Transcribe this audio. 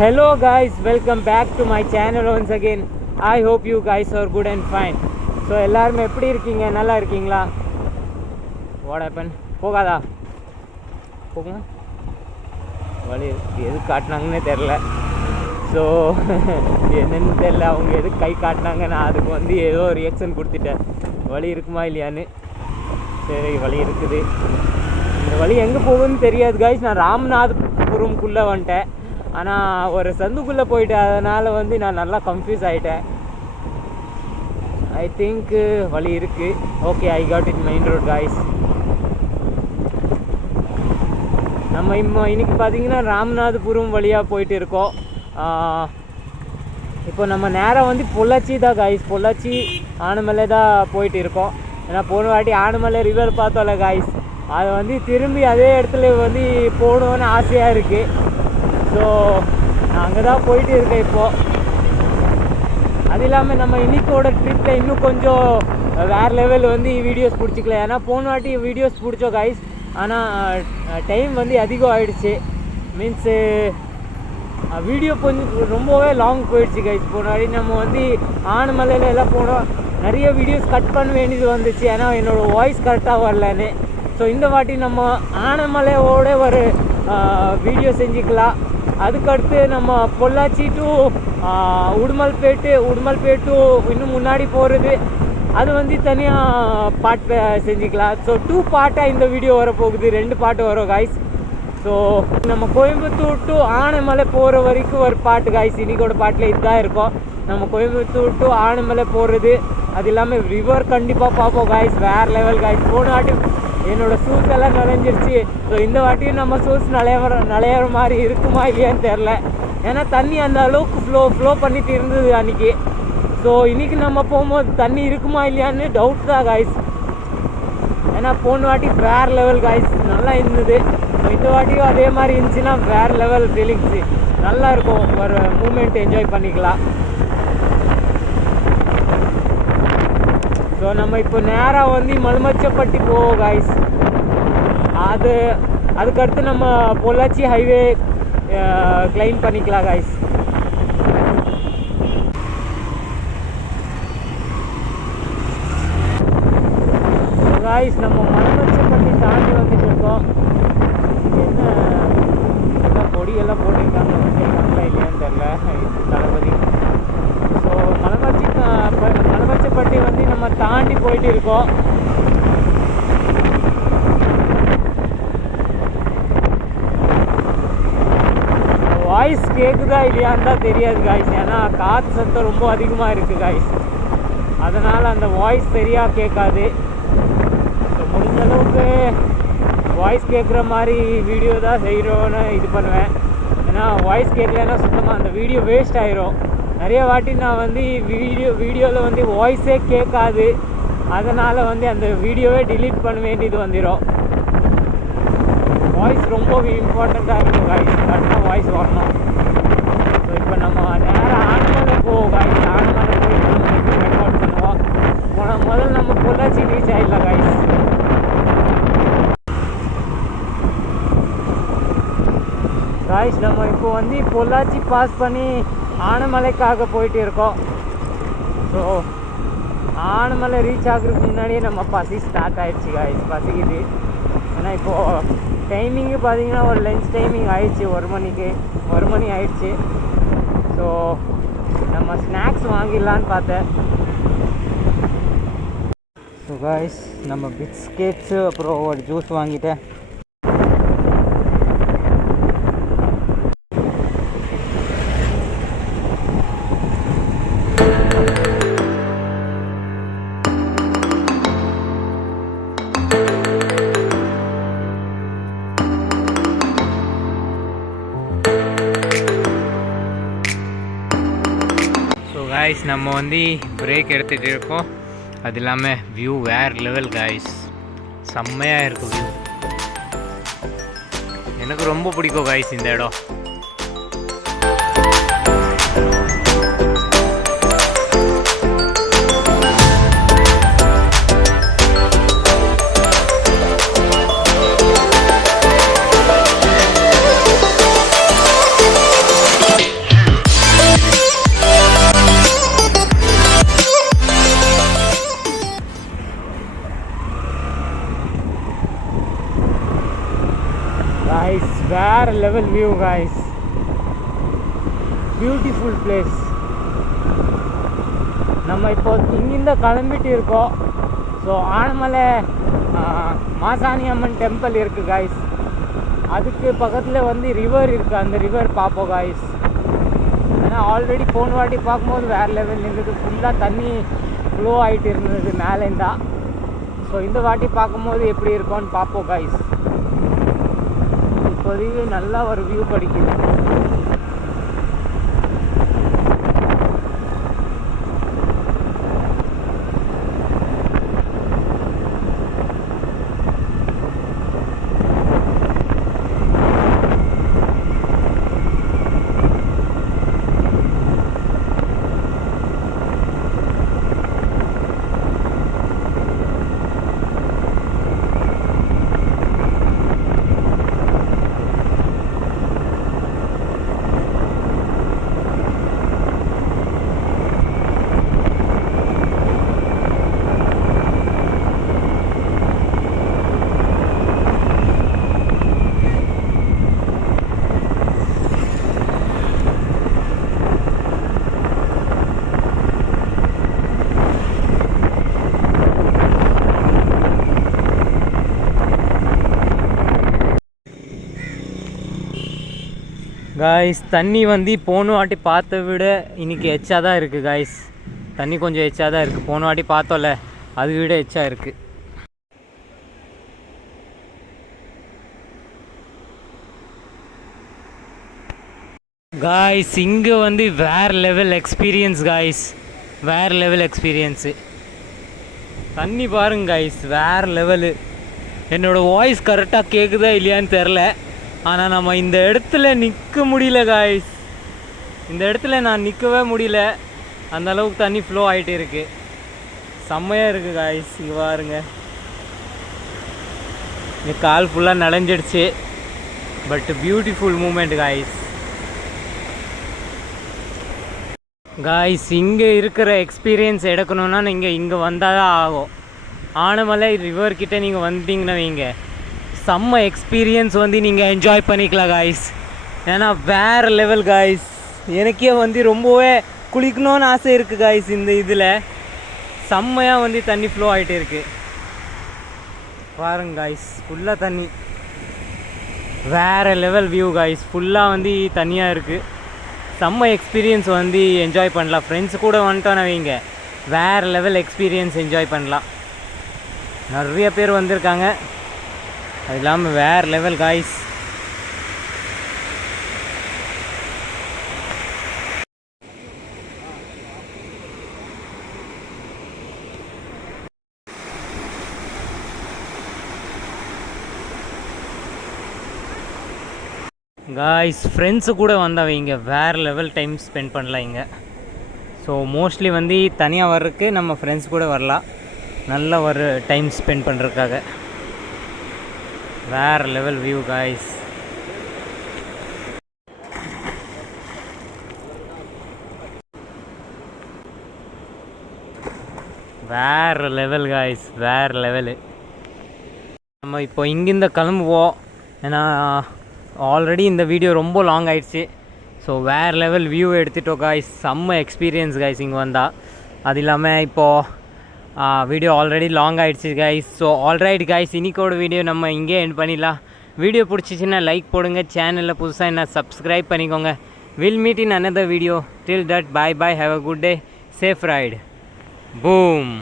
hello guys, welcome back to my channel once again. I hope you guys are good and fine. So எல்லாரும் எப்படி இருக்கீங்க? நல்லா இருக்கீங்களா? What happened? போகாதா? போங்க. வலி எது காட்டினாங்கன்னே தெரில. ஸோ என்னன்னு தெரில, அவங்க எது கை காட்டினாங்க, நான் அதுக்கு வந்து ஏதோ ரியாக்ஷன் கொடுத்துட்டேன். வலி இருக்குமா இல்லையான்னு. சரி, வலி இருக்குது. இந்த வழி எங்கே போகுதுன்னு தெரியாது காய்ஸ். நான் ராமநாதபுரம்குள்ளே வந்துட்டேன். ஆனால் ஒரு சந்துக்குள்ளே போயிட்டேன். அதனால் வந்து நான் நல்லா கன்ஃபியூஸ் ஆகிட்டேன். ஐ திங்க் வழி இருக்குது. Okay, I got it main road guys. நம்ம இன்னைக்கு பார்த்தீங்கன்னா ராமநாதபுரம் வழியாக போயிட்டு இருக்கோம். இப்போ நம்ம நேராக வந்து பொள்ளாச்சி தான் காய்ஸ். பொள்ளாச்சி ஆனமலை தான் போயிட்டு இருக்கோம். ஏன்னா போன வாட்டி ஆனமலை ரிவர் பார்த்தோம்ல காய்ஸ், அதை வந்து திரும்பி அதே இடத்துல வந்து போகணுன்னு ஆசையாக இருக்குது. ஸோ நான் அங்கே தான் போயிட்டு இருக்கேன் இப்போது. அது இல்லாமல் நம்ம இன்னைக்கோட ட்ரிப்பில் இன்னும் கொஞ்சம் வேறு லெவல் வந்து வீடியோஸ் பிடிச்சிக்கலாம். ஏன்னா போன வாட்டி வீடியோஸ் பிடிச்சோம் காய்ஸ், ஆனால் டைம் வந்து அதிகம் ஆகிடுச்சு. மீன்ஸு வீடியோ கொஞ்சம் ரொம்பவே லாங் போயிடுச்சு கைஸ். போன வாட்டி நம்ம வந்து ஆனமலையில் எல்லாம் போனோம், நிறைய வீடியோஸ் கட் பண்ண வேண்டியது வந்துச்சு. ஏன்னா என்னோடய வாய்ஸ் கரெக்டாக வரலன்னு. ஸோ இந்த வாட்டி நம்ம ஆனமலையோட ஒரு வீடியோ செஞ்சுக்கலாம். அதுக்கடுத்து நம்ம பொள்ளாச்சி டு உடுமல்பேட்டு இன்னும் முன்னாடி போகிறது, அது வந்து தனியாக பார்ட் செஞ்சுக்கலாம். ஸோ 2 பார்ட்டாக இந்த வீடியோ வரப்போகுது. 2 பார்ட் வரும் காய்ஸ். ஸோ நம்ம கோயம்புத்தூர் டு ஆனமலை போகிற வரைக்கும் ஒரு பாட்டு காய்ஸ். இன்றைக்கோட பாட்டில் இதுதான் இருக்கும். நம்ம கோயம்புத்தூர் டு ஆனமலை போகிறது, அது இல்லாமல் ரிவர் கண்டிப்பாக பார்ப்போம் காய்ஸ். வேறு லெவல் காய்ஸ். போன வாட்டி என்னோடய ஷூஸ் எல்லாம் நனைஞ்சிருச்சு. ஸோ இந்த வாட்டியும் நம்ம ஷூஸ் நனையிற மாதிரி இருக்குமா இல்லையான்னு தெரில. ஏன்னா தண்ணி அந்த அளவுக்கு ஃப்ளோ பண்ணிட்டு இருந்தது அன்றைக்கி. ஸோ இன்றைக்கி நம்ம போகும்போது தண்ணி இருக்குமா இல்லையான்னு டவுட் தான் காய்ஸ். ஏன்னா போன வாட்டி வேறு லெவல் காய்ஸ், நல்லா இருந்தது. இந்த வாட்டியும் அதே மாதிரி இருந்துச்சுன்னா வேறு லெவல் ஃபீலிங்ஸு நல்லா இருக்கும். ஒரு மூமெண்ட் என்ஜாய் பண்ணிக்கலாம். ஸோ நம்ம இப்போ நேராக வந்து மலுமச்சப்பட்டி போவோம் காய்ஸ். அதுக்கடுத்து நம்ம பொள்ளாச்சி ஹைவே கிளைம் பண்ணிக்கலாம் காய்ஸ். காய்ஸ் நம்ம மலுமச்சப்பட்டி தாண்டி வந்துட்டு இருக்கோம். என்ன கொடியெல்லாம் போட்டிருக்காங்க, வந்திருக்காங்களா இல்லையான்னு தெரில தளபதி. ஸோ மலைமச்சப்பட்டி வந்து நம்ம தாண்டி போயிட்டு இருக்கோம். வாய்ஸ் கேட்குதா இல்லையான்னு தான் தெரியாது காய்ஸ். ஏன்னா காற்று சத்தம் ரொம்ப அதிகமாக இருக்குது காய்ஸ். அதனால் அந்த வாய்ஸ் சரியாக கேட்காது. ஸோ முடிஞ்ச அளவுக்கு வாய்ஸ் கேட்குற மாதிரி வீடியோ தான் செய்கிறோன்னு இது பண்ணுவேன். ஏன்னா வாய்ஸ் கேட்கலன்னா சுத்தமாக அந்த வீடியோ வேஸ்ட் ஆயிரும். நிறைய வாட்டி நான் வந்து வீடியோவில் வந்து வாய்ஸே கேட்காது. அதனால் வந்து அந்த வீடியோவே டிலீட் பண்ண வேண்டியது வந்துடும். வாய்ஸ் ரொம்ப இம்பார்ட்டண்ட்டாக இருக்குது காய்ஸ். கரெக்டாக வாய்ஸ் வரணும். ஸோ இப்போ நம்ம நேராக ஆனமலை போவோம் காய்ஸ். ஆனமலை போயிட்டு நம்ம ரெக்கார்ட் பண்ணுவோம். முதல்ல நம்ம பொள்ளாச்சி ரீச் ஆகிடலாம் காய்ஸ். காய்ஸ் நம்ம இப்போ வந்து பொள்ளாச்சி பாஸ் பண்ணி ஆனமலைக்காக போயிட்டு இருக்கோம். ஸோ ஆனமலை ரீச் ஆகிறதுக்கு முன்னாடியே நம்ம பசி ஸ்டார்ட் ஆகிடுச்சு காய்ஸ். பசிக்குது. ஏன்னா இப்போது டைமிங்கு பார்த்தீங்கன்னா ஒரு லஞ்ச் டைமிங் ஆயிடுச்சு. 1 மணி ஆயிடுச்சு. ஸோ நம்ம ஸ்நாக்ஸ் வாங்கிடலான்னு பார்த்தேன். ஸோ காய்ஸ் நம்ம பிஸ்கெட்ஸு அப்புறம் ஒரு ஜூஸ் வாங்கிட்டேன். காய்ஸ் நம்ம வந்து பிரேக் எடுத்துகிட்டு இருக்கோம். அது இல்லாமல் வியூ வேறு லெவல் காய்ஸ். செம்மையாக இருக்குது வியூ. எனக்கு ரொம்ப பிடிக்கும் காய்ஸ் இந்த இடம். கைஸ் வேறு level view guys, beautiful place. நம்ம இப்போ இங்கிருந்த கிளம்பிட்டு இருக்கோம். ஸோ ஆனமலை மாசாணி அம்மன் டெம்பிள் இருக்குது கைஸ். அதுக்கு பக்கத்தில் வந்து ரிவர் இருக்குது, அந்த ரிவர் பார்ப்போம் கைஸ். ஏன்னா ஆல்ரெடி போன வாட்டி பார்க்கும்போது வேறு லெவல் இருந்தது, ஃபுல்லாக தண்ணி ஃப்ளோ ஆகிட்டு இருந்தது மேலேருந்தா. ஸோ இந்த வாட்டி பார்க்கும்போது எப்படி இருக்கும்னு பார்ப்போம் கைஸ். இப்போதைக்கு நல்லா ஒரு வியூ கிடைக்குது. காய்ஸ் தண்ணி வந்து போன வாட்டி பார்த்த விட இன்றைக்கி எச்சா தான் இருக்குது காய்ஸ். தண்ணி கொஞ்சம் எச்சா தான் இருக்குது. போன வாட்டி பார்த்தோம்ல, அது விட எச்சா இருக்குது. காய்ஸ் இங்கே வந்து வேறு லெவல் எக்ஸ்பீரியன்ஸ் காய்ஸ், வேறு லெவல் எக்ஸ்பீரியன்ஸு. தண்ணி பாருங்க காய்ஸ், வேறு லெவலு. என்னோடய வாய்ஸ் கரெக்டாக கேட்குதா இல்லையான்னு தெரில, ஆனால் நம்ம இந்த இடத்துல நிற்க முடியல காய்ஸ். இந்த இடத்துல நான் நிற்கவே முடியல, அந்த அளவுக்கு தண்ணி ஃப்ளோ ஆகிட்டு இருக்குது. செம்மையாக இருக்குது காய்ஸ். இங்கே பாருங்க, இங்கே கால் ஃபுல்லாக நனைஞ்சிடுச்சு. But beautiful moment guys. Guys இங்கே இருக்கிற எக்ஸ்பீரியன்ஸ் எடுக்கணுன்னா நீங்கள் இங்கே வந்தால் தான் ஆகும். ஆனமலை ரிவர்கிட்ட நீங்கள் வந்தீங்கன்னா வைங்க, செம்ம எக்ஸ்பீரியன்ஸ் வந்து நீங்கள் என்ஜாய் பண்ணிக்கலாம் காய்ஸ். ஏன்னா வேறு லெவல் காய்ஸ். எனக்கே வந்து ரொம்பவே குளிக்கணும்னு ஆசை இருக்குது காய்ஸ். இந்த இதில் செம்மையாக வந்து தண்ணி ஃப்ளோ ஆகிட்டே இருக்குது பாருங்க காய்ஸ். ஃபுல்லாக தண்ணி, வேறு லெவல் வியூ காய்ஸ். ஃபுல்லாக வந்து தண்ணியாக இருக்குது. செம்ம எக்ஸ்பீரியன்ஸ் வந்து என்ஜாய் பண்ணலாம். ஃப்ரெண்ட்ஸ் கூட வந்துட்டோன்னு வைங்க, வேறு லெவல் எக்ஸ்பீரியன்ஸ் என்ஜாய் பண்ணலாம். நிறைய பேர் வந்திருக்காங்க, அது இல்லாமல் வேறு லெவல் காய்ஸ். காய்ஸ் ஃப்ரெண்ட்ஸு கூட வந்தவங்க வேறு லெவல் டைம் ஸ்பெண்ட் பண்ணலாம் இங்கே. ஸோ மோஸ்ட்லி வந்து தனியாக வர்றதுக்கு நம்ம ஃப்ரெண்ட்ஸ் கூட வரலாம், நல்ல ஒரு டைம் ஸ்பெண்ட் பண்ணுறதுக்காக. வேறு லெவல் வியூ காய்ஸ். வேறு லெவல் காய்ஸ், வேறு லெவலு. நம்ம இப்போ இங்கேருந்து கிளம்புவோம், ஏன்னா ஆல்ரெடி இந்த வீடியோ ரொம்ப லாங் ஆகிடுச்சு. ஸோ வேறு லெவல் வியூ எடுத்துட்டோம் காய்ஸ். செம்ம எக்ஸ்பீரியன்ஸ் காய்ஸ் இங்கே வந்தால். அது இல்லாமல் இப்போது வீடியோ ஆல்ரெடி லாங் ஆகிடுச்சு காய்ஸ். ஸோ ஆல்ரைட் காய்ஸ், இன்றைக்கோட வீடியோ நம்ம இங்கே எண்ட் பண்ணிடலாம். வீடியோ பிடிச்சிச்சின்னா லைக் போடுங்க, சேனலில் புதுசாக என்ன சப்ஸ்கிரைப் பண்ணிக்கோங்க. Will meet in another video. Till that, bye bye, have a good day, safe ride, boom.